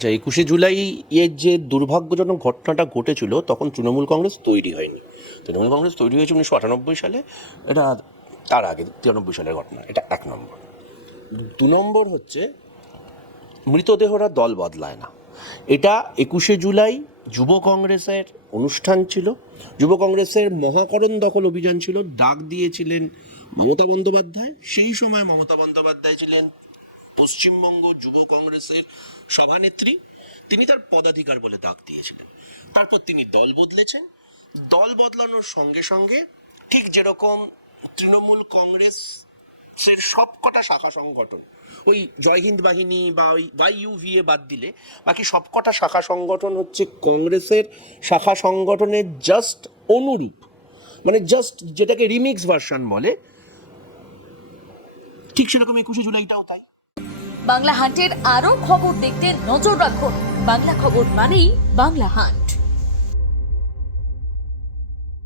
আচ্ছা, 21শে জুলাই এর যে দুর্ভাগ্যজনক ঘটনাটা ঘটেছিল তখন তৃণমূল কংগ্রেস তৈরি হয়নি। তৃণমূল কংগ্রেস তৈরি হয়েছে 1998 সালে। এটা তার আগে 93 সালের ঘটনা। এটা 1 নম্বর। 2 নম্বর হচ্ছে মৃতদেহরা দল বদলায় না। এটা 21শে জুলাই যুব কংগ্রেসের অনুষ্ঠান ছিল। যুব কংগ্রেসের মহাকরণ দখল অভিযান ছিল। ডাক দিয়েছিলেন মমতা বন্দ্যোপাধ্যায়। সেই সময় মমতা বন্দ্যোপাধ্যায় ছিলেন পশ্চিমবঙ্গ যুব কংগ্রেসের সভানেত্রী। তিনি তার পদাধিকার বলে ডাক দিয়েছিলেন। তারপর তিনি দল বদলেছেন। দল বদলানোর সঙ্গে সঙ্গে ঠিক যেরকম তৃণমূল কংগ্রেসের সবকটা শাখা সংগঠন, ওই জয় হিন্দ বাহিনী বা ওই YUVA বাদ দিলে বাকি সবকটা শাখা সংগঠন হচ্ছে কংগ্রেসের শাখা সংগঠনের জাস্ট অনুরূপ, মানে জাস্ট যেটাকে রিমিক্স ভার্সন বলে, ঠিক সেরকম 21শে জুলাইটাও তাই। বাংলা হান্টের আরও খবর দেখতে নজর রাখুন। বাংলা খবর মানেই বাংলা হান্ট।